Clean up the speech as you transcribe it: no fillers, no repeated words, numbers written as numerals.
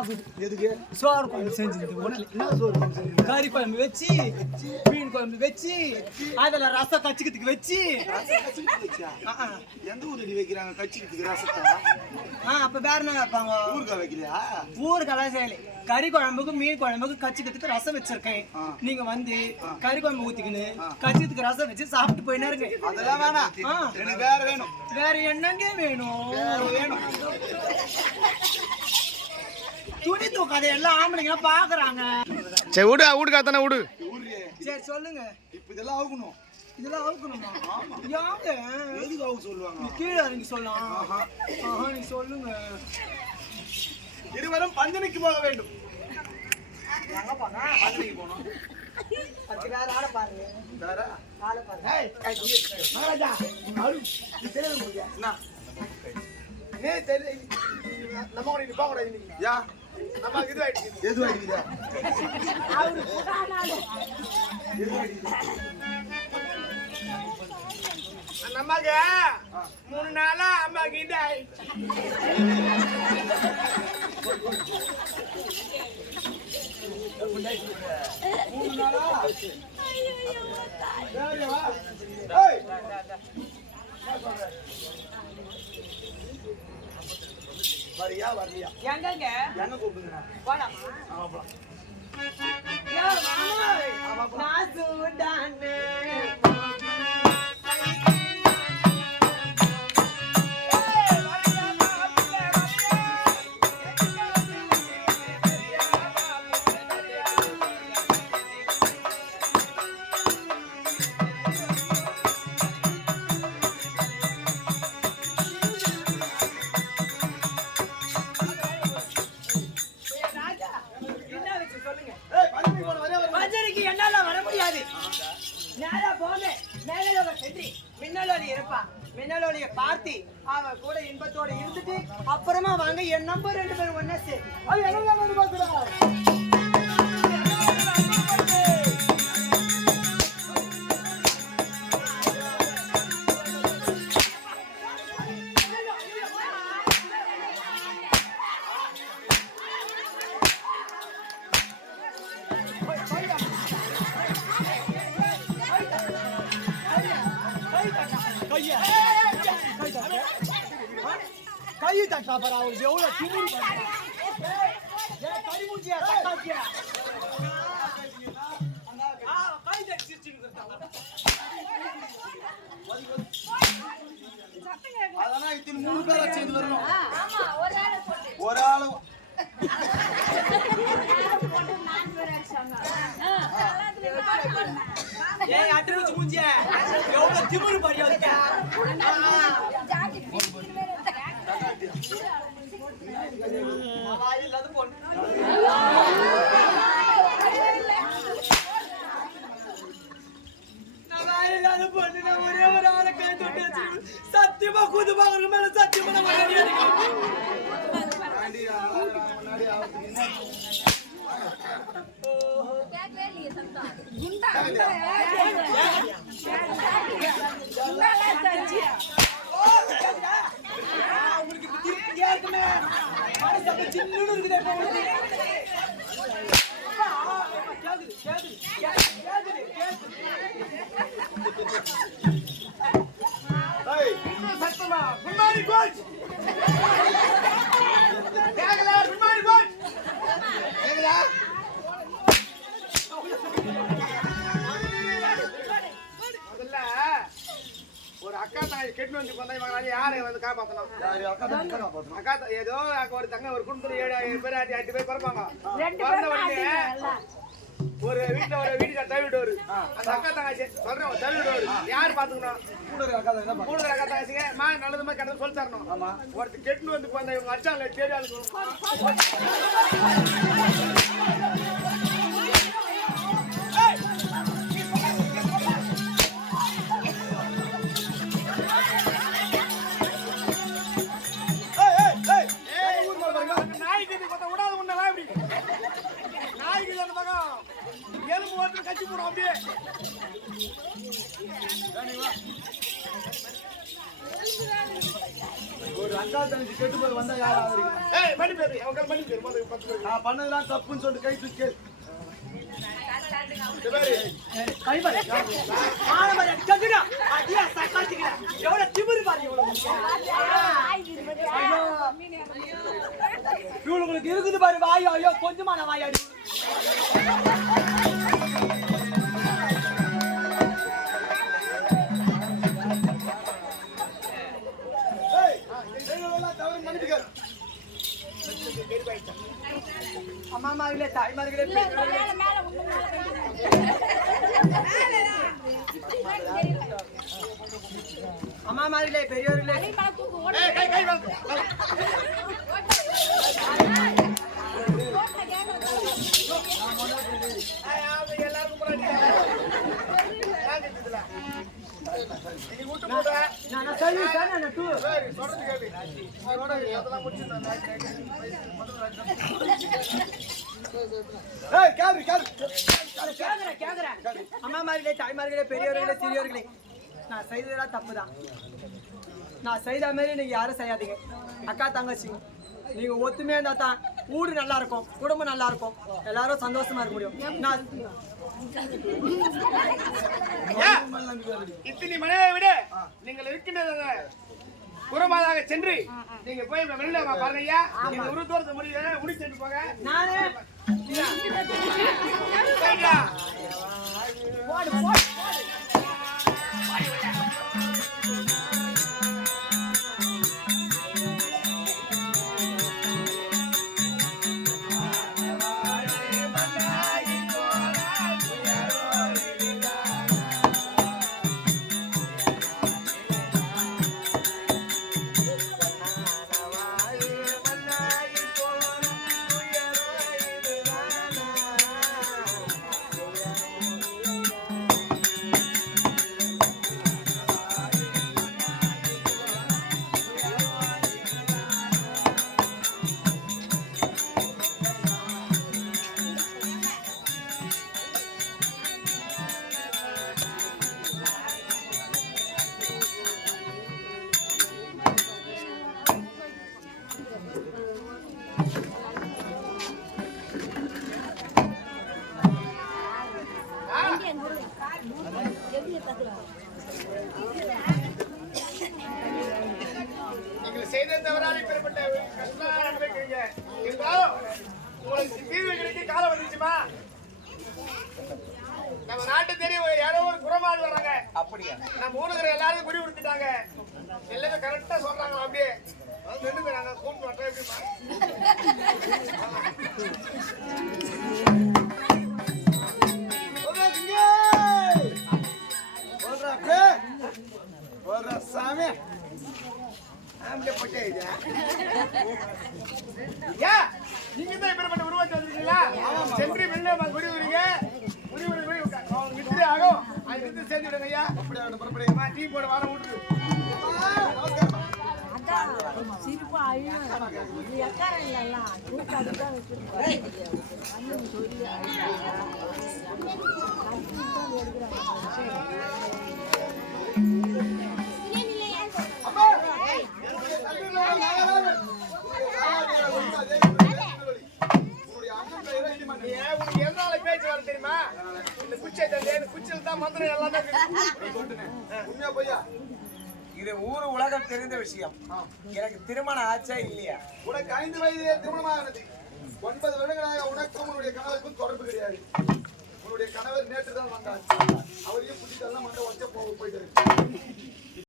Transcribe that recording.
ஆகுது. எதுக்கு? சோறு குழம்பு செஞ்சது. என்ன சோறு குழம்பு செஞ்சீங்க? கறி குழம்பு வச்சு, மீன் குழம்பு வச்சு, அதுல ரசம் கச்சிக்கிறதுக்கு வச்சு. எந்த ஊருக்கு வைக்கிறாங்க கச்சிக்கிறதுக்கு ரசத்தை? அப்ப வேற என்ன வைப்பாங்க? ஊருக்கா வைக்கலையா? ஊருக்கெல்லாம் செய்யலை. கறி குழம்புக்கு மீன் குழம்புக்கு கச்சிக்கிறதுக்கு ரசம் வச்சிருக்கேன். நீங்க வந்து கறி குழம்பு ஊத்திக்கின்னு கச்சிக்கிறதுக்கு ரசம் வச்சு சாப்பிட்டு போயினா இருக்கு. அதெல்லாம் வேணாம், எனக்கு வேற வேணும். வேற என்னங்க வேணும்? வேணும். துணி தூக்காத எல்லாம் ஆம்பளைங்க பாக்குறாங்க. சரி விடு, வீட்டுக்காத்தானே விடு. சரி சொல்லுங்க. இப்ப இதெல்லாம் ஆகணும். இதெல்லாம் அவுக்கணுமா? யாங்க எதுக்கு அவங்க சொல்லுவாங்க? கீழே இறங்கி சொல்லலாம். நீ சொல்லுங்க. இருவரும் பஞ்சனைக்கு போக வேண்டும். எங்க போனா? பஞ்சனைக்கு போனோம். அது வேற ஆளை பாருங்க. வேற ஆளை பாருங்க. மகாராஜா நீ தெரியல முடியா? என்ன நீ தெரியல நம்ம கூட நீ போக கூடாது இன்னைக்கு. யா நம்ம இது ஆயிடுச்சு. எது ஆயிடுச்சு? அவரு புகானால எது ஆயிடுச்சு? நமக்கு 3 நாளா அம்மா கிட்ட ஆயிடுச்சு. வரியா வரலையா? எங்கங்க என்ன கூப்பிடுங்க? போலாமா? ஆமா போலாம். நான் சூடானே மின்னலோடைய பார்த்தி அவ கூட இன்பத்தோட இருந்துட்டு அப்புறமா வாங்க என் நம்பர் 2 பேரும் ஒண்ணா சரி. அது என்ன வந்து பாக்குறா? கை தட்டா பாரு, அவருக்கு எவ்வளவு திமிரு பாரு. ஏய் கரிமூஞ்சியா தட்டாக்கியா? கை தட்டி சிரிச்சிட்டு இருக்காங்க. அதனா இத்தனை 3 பேரா சேர்ந்து வரணும். ஆமா ஒரு ஆளு போட்டு ஒரு ஆளு போட்டு 4 பேர் அடிச்சாங்க. ஏய் அட்டருச்சு மூஞ்சியா, எவ்வளவு திமிரு பாரு அவருக்கு. ஜாக்கெட் பிடிக்கிற வேற வாய் இல்லாத பொண்ணு. நான் பொண்ணு நான் ஒரே ஒரு ஆளை கை தொட்டு வச்சு சத்தியமா கூது பாக்குற மேல சத்தியமா நான் முன்னாடி ஆகுது. கேக்கவே இல்லையே சத்தம். குண்டா உங்களுக்கு திருப்தியா இருக்குமே. மனசு சின்னுன்னு இருக்குது. இப்ப உங்களுக்கு சத்தமா குமாரி கோச் கேக்கல. குமாரி கோச் கேக்கல. முதல்ல ஒரு அக்கா தாய் கெட்டு வந்து கொண்டாங்க. யாரை வந்து காப்பாத்தணும்? அக்கா ஏதோ ஒரு தங்க ஒரு குடும்பத்துல 7 பேர் 8 பேர் பிறப்பாங்க. பிறந்த உடனே ஒரு வீட்டுல ஒரு வீட்டுக்கார தவி விடுவாரு. அந்த அக்கா தங்கச்சி சொல்றேன் தவி விடுவாரு. யாரு பாத்துக்கணும்? கூட அக்கா தங்கச்சிங்க நல்லது மாதிரி கெட்டது சொல்லி தரணும். ஒருத்தர் கெட்டு வந்து போன இவங்க அச்சாங்க தேடி ஆளுங்க. கட்சி போடும் அப்படியே. ஒரு அக்கா தங்கச்சி கெட்டு போய் வந்தா யார் ஆகுறீங்க? ஏய் மணி பேரு அவங்க மணி பேரு முதல்ல 10 பேரு நான் பண்ணதெல்லாம் தப்புன்னு சொல்லிட்டு கை தூக்கி கேளு. பேரு கை பாரு. ஆள பாரு கட்டுடா. அடியா சக்காத்திக்கடா. எவ்வளவு திமிரு பாரு எவ்வளவு. ஐயோ. இவங்களுக்கு இருக்குது பாரு வாய். ஐயோ கொஞ்சமான வாயாடி. அம்மா மார்களே தாய்மார்களே இல்ல மேல மேல உங்க மேல அம்மா மார்களே பெரியவர்களே கை மேல தூக்கு ஓடு ஏய் கை வாங்க ஓட்ட கேக்குற ஏய் அவங்க எல்லாரும் முன்னாடி யாங்கிட்டல நீ கூட்டு போடா நான் சொல்லி சொன்னேன் டூ ஏய் சொல்றது கேளு அவரோட அதெல்லாம் முடிச்சிருந்தா ஏய் கேரு கேக்குறேன் அம்மா மார்களே தாய்மார்களே பெரியவர்களே சிறியவர்களே நான் செய்ததெல்லாம் தப்புதான். நான் செய்த மாதிரி நீங்க யாரும் செய்யாதீங்க. அக்கா தங்கச்சி நீங்க ஒத்துமையா இருந்தா தான் ஊடு நல்லா இருக்கும், குடும்பம் நல்லா இருக்கும், எல்லாரும் சந்தோஷமா இருக்க முடியும். நான் இத்தனை மனைவியை விட நீங்கள் இருக்கின்றது புறமாதாக சென்று நீங்க போய் வெளியில பாருங்க ஐயா இந்த ஒரு தூரத்தை முடிச்சு சென்று போங்க நானே சரியா? நீங்கள் செய்த தவறால் இப்பேற்பட்ட கஷ்டம் அனுபவிக்கிறீங்க. இருந்தாலும் உங்களுக்கு தீர்வு கிடைக்க காலம் வந்துச்சுமா? நம்ம நாட்டு தெரியும் யாரோ ஒரு குறமாள் வராங்க. அப்படியா? நம்ம ஊருக்குற எல்லாரும் முடிவு கொடுத்துட்டாங்க. எல்லாமே கரெக்டா சொல்றாங்க. அப்படியே ரெண்டு பேர் நாங்க கூட்டு வட்டோம் எப்படிமா? சாமி நீங்க தான் இப்ப உருவாக்கி வந்திருக்கீங்களா? சென்று வெளில முடிவுறீங்க. முடிவு ஆகும். அது வந்து சேர்ந்து விடுங்க ஐயா. அப்படியே டீ போட வர விட்டுரு. சிரிப்பா இது எக்காரம் இல்லையா தூக்காதுதான் வச்சிருக்கோம் சொல்லி உனக்கு எதனால பேச்சு வர தெரியுமா? இந்த குச்சியில் தான் மந்திரம் எல்லாமே உண்மையா பொய்யா? இது ஊரு உலகம் தெரிந்த விஷயம். எனக்கு திருமணம் ஆச்சா இல்லையா? உனக்கு 5 வயதிலே திருமணமானது. 9 வருடங்களாக உனக்கும் உன்னுடைய கணவருக்கும் தொடர்பு கிடையாது. உன்னுடைய கணவர் நேற்று தான் வந்தார். அவரையும் புடிச்சதெல்லாம் மண்டை உடச்ச போயிட்டு